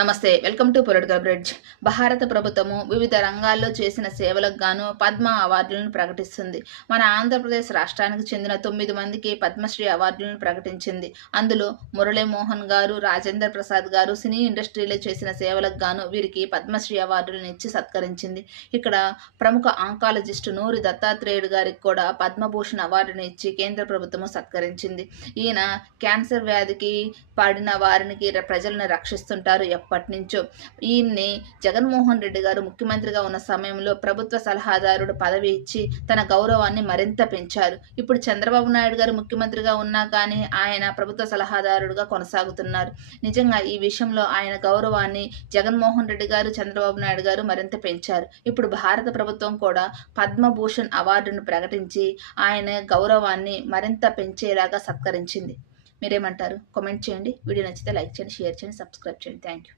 నమస్తే. Welcome to political bridge. భారత ప్రభుత్వము వివిధ రంగాల్లో చేసిన సేవలకు గాను పద్మ అవార్డులను ప్రకటిస్తుంది. మన ఆంధ్రప్రదేశ్ రాష్ట్రానికి చెందిన 9 మందికి పద్మశ్రీ అవార్డులను ప్రకటించింది. అందులో మురళీమోహన్ గారు, రాజేందర్ ప్రసాద్ గారు సినీ ఇండస్ట్రీలో చేసిన సేవలకు గాను వీరికి పద్మశ్రీ అవార్డులను ఇచ్చి సత్కరించింది. ఇక్కడ ప్రముఖ ఆంకాలజిస్టు నూరి దత్తాత్రేయుడు గారికి కూడా పద్మభూషణ్ అవార్డును ఇచ్చి కేంద్ర ప్రభుత్వము సత్కరించింది. ఈయన క్యాన్సర్ వ్యాధికి పడిన వారికి ప్రజలను రక్షిస్తుంటారు ఎప్పటినుంచో. ఈయన్ని జగన్మోహన్ రెడ్డి గారు ముఖ్యమంత్రిగా ఉన్న సమయంలో ప్రభుత్వ సలహాదారుడు పదవి ఇచ్చి తన గౌరవాన్ని మరింత పెంచారు. ఇప్పుడు చంద్రబాబు నాయుడు గారు ముఖ్యమంత్రిగా ఉన్నా కానీ ఆయన ప్రభుత్వ సలహాదారుడుగా కొనసాగుతున్నారు. నిజంగా ఈ విషయంలో ఆయన గౌరవాన్ని జగన్మోహన్ రెడ్డి గారు, చంద్రబాబు నాయుడు గారు మరింత పెంచారు. ఇప్పుడు భారత ప్రభుత్వం కూడా పద్మభూషణ్ అవార్డును ప్రకటించి ఆయన గౌరవాన్ని మరింత పెంచేలాగా సత్కరించింది. మీరేమంటారు? కామెంట్ చేయండి. వీడియో నచ్చితే లైక్ చేయండి, షేర్ చేయండి, సబ్స్క్రైబ్ చేయండి. Thank you.